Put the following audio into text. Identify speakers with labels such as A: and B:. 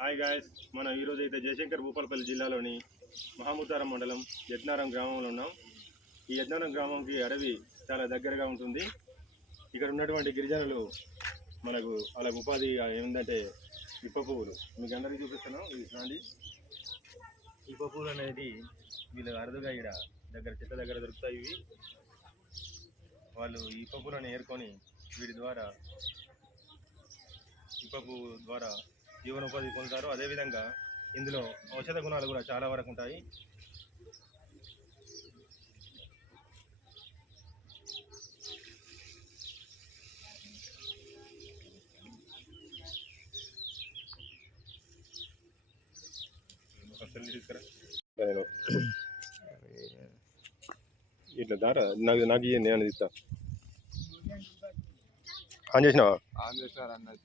A: Hi guys మనం ఈరోజు అయితే జయశంకర్ భూపాలపల్లి జిల్లాలోని మహాముతారం మండలం యజ్ఞారం గ్రామంలో ఉన్నాం. ఈ యజ్ఞారం గ్రామంకి అడవి చాలా దగ్గరగా ఉంటుంది. ఇక్కడ ఉన్నటువంటి గిరిజనులు మనకు వాళ్ళ ఉపాధి ఏమిటంటే ఇప్ప పువ్వులు. మీకు అందరికీ చూపిస్తున్నాం ఇది చూడండి. ఇప్ప పువ్వులు అనేది వీళ్ళు అరుదుగా ఇక్కడ దగ్గర చెట్ల దగ్గర దొరుకుతాయి ఇవి. వాళ్ళు ఈ ఇప్ప పువ్వులను వీటి ద్వారా ఇప్ప పువ్వు ద్వారా జీవనోపాధి పొందుతారు. అదేవిధంగా ఇందులో ఔషధ గుణాలు కూడా చాలా వరకు ఉంటాయి. నేను ఇట్లా దారా? నాకు నాకు ఇయ్యండి నేను ఇస్తా. ఆన్ చేసినావా?
B: ఆన్ అన్నది